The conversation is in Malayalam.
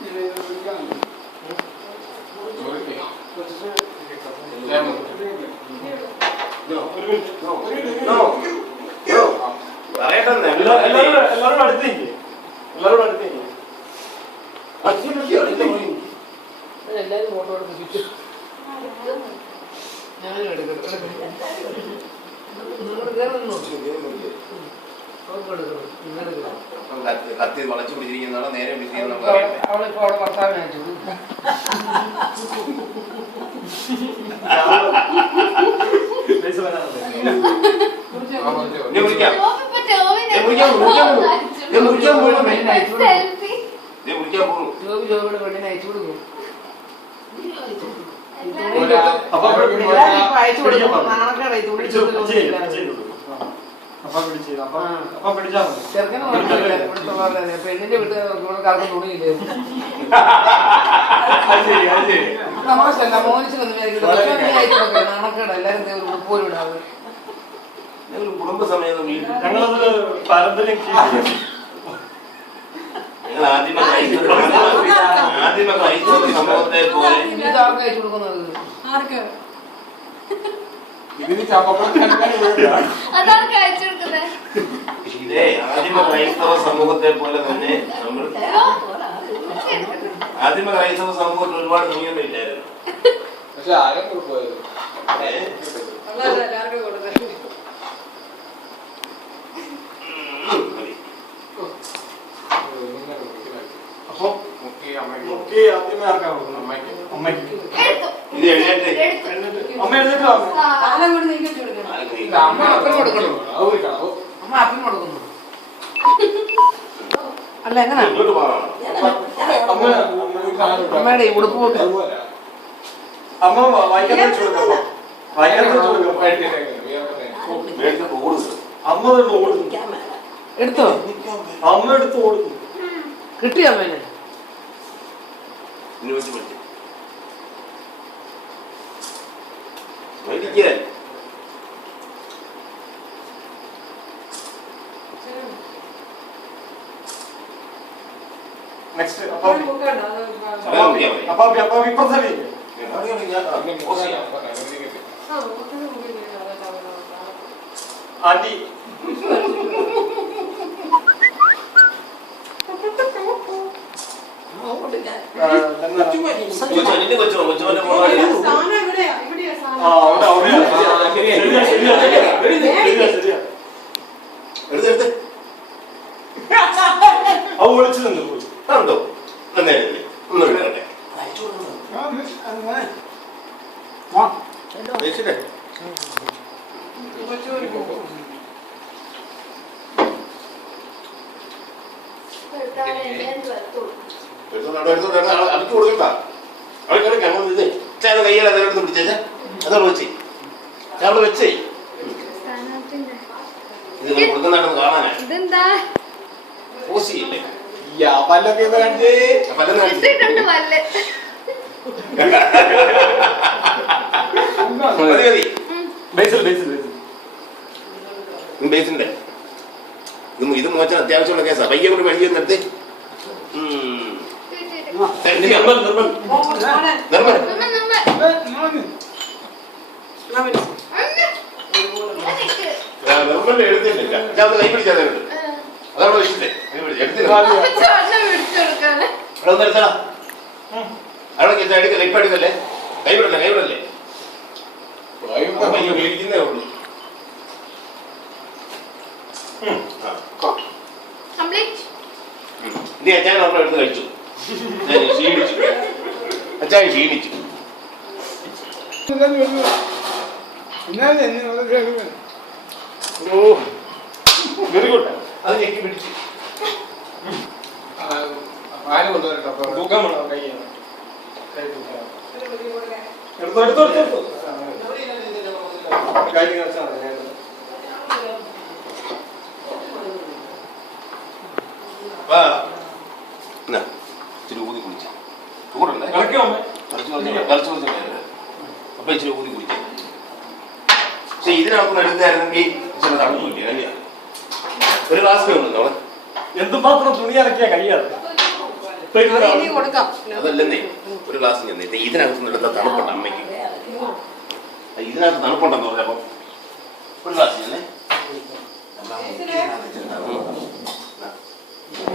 എല്ലാവരും അടുത്തേക്ക് എല്ലാരും ഫോട്ടോ എടുപ്പിച്ചു. ഞാനും എടുക്കട്ടെ. കത്തി വളച്ചു പിടിച്ചിരിക്കുന്നതാണോ നേരെ അവളിപ്പോ അവിടെ ഭർത്താവിനെ അയച്ചു. ജോബിയുടെ പെണ്ണിനെ അയച്ചു കൊടുക്കും. അയച്ചു കൊടുക്കും. നാണക്കട ചെറുക്കനെ പെണ്ണിന്റെ വീട്ടുകാർക്ക് തുണിയില്ലേ മോശമല്ല. മോനിച്ച് നാണക്കട എല്ലാരും ഉടുപ്പോലും ഇടാതെ കുടുംബസമേതം ഞങ്ങളത് പാരമ്പര്യം സമൂഹത്തെ പോലെ ഇതാർക്ക് അയച്ചു കൊടുക്കുന്നത്? ഇതേ ആദിമ ക്രൈസ്തവ സമൂഹത്തെ പോലെ തന്നെ നമ്മൾ ആദിമ ക്രൈസ്തവ സമൂഹത്തിൽ ഒരുപാട് നിയമമില്ലായിരുന്നു. പക്ഷെ ആരും കൊടുക്കുമായിരുന്നു. ഇത് എഴുന്നേറ്റ് അമ്മ എഴുന്നേറ്റോ? അമ്മ അപ്പൻ കൊടുക്കണം. അമ്മ അപ്പൻ കൊടുക്കുന്നു. അല്ല എങ്ങനെ ഇങ്ങോട്ട് പോകണം. അമ്മയുടെ ഈ ഉടുപ്പ് അമ്മ വായിക്കാൻ വെച്ചു കൊടുക്കാം. അമ്മ ഓടുന്നു. എടുത്തോ? അമ്മ എടുത്ത് ഓടുന്നു. കിട്ടിയോ അമ്മേനെ? നെക്സ്റ്റ് അപ്പാപ്പി ഇപ്പുറത്തല്ലേ ആന്റി വിളിച്ചു നിന്ന് പോയി കണ്ടോ ഒന്നും അടുത്ത് കൊടുക്കണ്ട. അവിടെ ഞങ്ങൾ നിന്ന് കയ്യിൽ അതെടുത്ത് പിടിച്ചേ അതവിടെ വെച്ചേ അവിടെ വെച്ചേ ഇത് കൊടുക്കുന്നാണെന്ന് കാണാനാ ഓസിയില്ലേ പല്ലൊക്കെ കാണിച്ചേ ബേസിന്റെ ഇത് മോചന അത്യാവശ്യമുള്ള കേസാ. പയ്യെ കൊണ്ട് വഴി നിർത്തി നിർമ്മലിന്റെ എഴുത്തില്ല. ഞാൻ കൈ പിടിച്ചാൽ അതവിടെ വെച്ചില്ലേ എടുത്തില്ല അവിടെ നിർത്തണം. അവിടെ എടുക്കല്ലേ ഇപ്പൊ എടുക്കല്ലേ കൈവിടല്ലേ പയ്യ വിളിക്കുന്നേ ഉള്ളൂ. ഇനി അച്ചാൻ ഒരെണ്ണം എടുത്ത് കഴിച്ചു. അച്ചാൻ ക്ഷീണിച്ചു. ഓ വെരി ഗുഡ്. അത് ഞെക്കി പിടിച്ചു. പാല് കൊണ്ടുവരട്ടോ. തൂക്കാൻ വേണം കൈ എടുത്തോ കൈ കാണിച്ചാൽ ഇച്ചിരി ഊതി കുടിച്ചു. ചൂടുണ്ടേ അപ്പൊ ഇച്ചിരി ഊതി കുടിച്ചു. പക്ഷെ ഇതിനകത്ത് എടുത്തായിരുന്നെങ്കിൽ ചില തണുപ്പില്ല. ഒരു ഗ്ലാസ് വേണം. എന്തുമാത്രം തുണി അലക്കിയ കൈയാണ്. അത് ഇനി കൊടുക്കാം അതല്ലെന്നേ ഒരു ഗ്ലാസ് ചെന്നേ ഇതിനകത്ത് നിന്ന് എടുത്ത തണുപ്പുണ്ട് അമ്മയ്ക്ക് ഇതിനകത്ത് തണുപ്പുണ്ടെന്ന് പറഞ്ഞപ്പോ ഒരു ഗ്ലാസ് ചെന്നേ